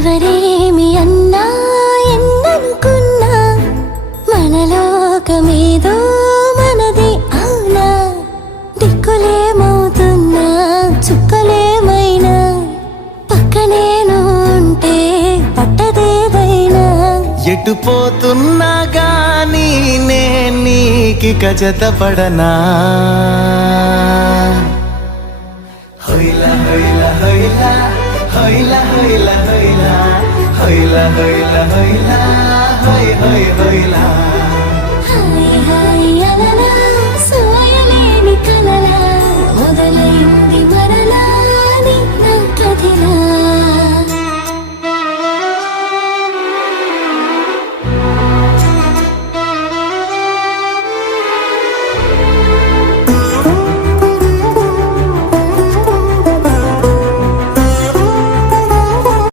ఎవరేమి అన్నా ఎన్ననుకున్నా మనలోకమేదో మనది అవునా దిక్కులేమవుతున్నా చుక్కలేమైనా పక్కనేను ఉంటే పట్టదేదైనా ఎటు పోతున్నా గానీ నే నీకిక జతపడనా హొయ్లా హొయ్లా హొయ్లా హొయ్లా హొయ్లా హొయ్లా హొయ్లా హొయ్లా హొయ్లా హొయ్ హొయ్ హొయ్లా హాయ్